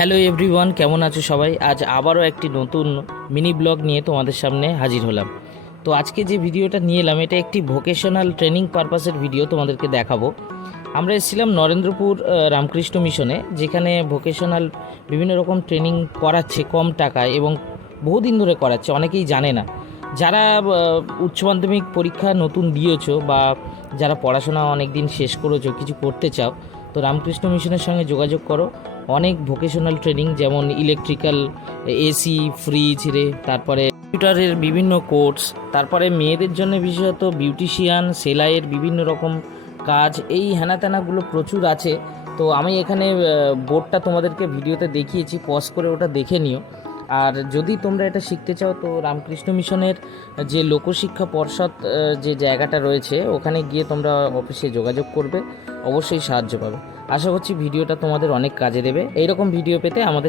Hello everyone, কেমন আছো সবাই? আজ আবারও একটি নতুন মিনি ব্লগ নিয়ে তোমাদের সামনে হাজির হলাম। তো আজকে যে ভিডিওটা নিয়ে এলাম এটা একটি ভোকেশনাল ট্রেনিং পারপাসের ভিডিও তোমাদেরকে দেখাবো। আমরা এসেছিলাম নরেন্দ্রপুর রামকৃষ্ণ মিশনে, যেখানে ভোকেশনাল বিভিন্ন রকম ট্রেনিং করাচ্ছে কম টাকায় এবং বহুদিন ধরে করাচ্ছে, অনেকেই জানে না। যারা উচ্চ মাধ্যমিক পরীক্ষা নতুন দিয়েছো বা যারা পড়াশোনা অনেক দিন শেষ করেছো, কিছু করতে চাও, তো রামকৃষ্ণ মিশনের সঙ্গে যোগাযোগ করো। অনেক ভোকেশনাল ট্রেনিং, যেমন ইলেকট্রিক্যাল, এসি, ফ্রিজ রে, তারপরে কম্পিউটারের বিভিন্ন কোর্স, তারপরে মেয়েদের জন্য বিশেষত বিউটিশিয়ান, সেলাইয়ের বিভিন্ন রকম কাজ, এই হ্যানা ত্যানাগুলো প্রচুর আছে। তো আমি এখানে বোর্ডটা তোমাদেরকে ভিডিওতে দেখিয়েছি, পজ করে ওটা দেখে নিও। আর যদি তোমরা এটা শিখতে চাও তো রামকৃষ্ণ মিশনের যে লোকশিক্ষা পর্ষদ যে জায়গাটা রয়েছে, ওখানে গিয়ে তোমরা অফিসে যোগাযোগ করবে, অবশ্যই সাহায্য পাবে। আশা করছি ভিডিওটা তোমাদের অনেক কাজে দেবে। এইরকম ভিডিও পেতে আমাদের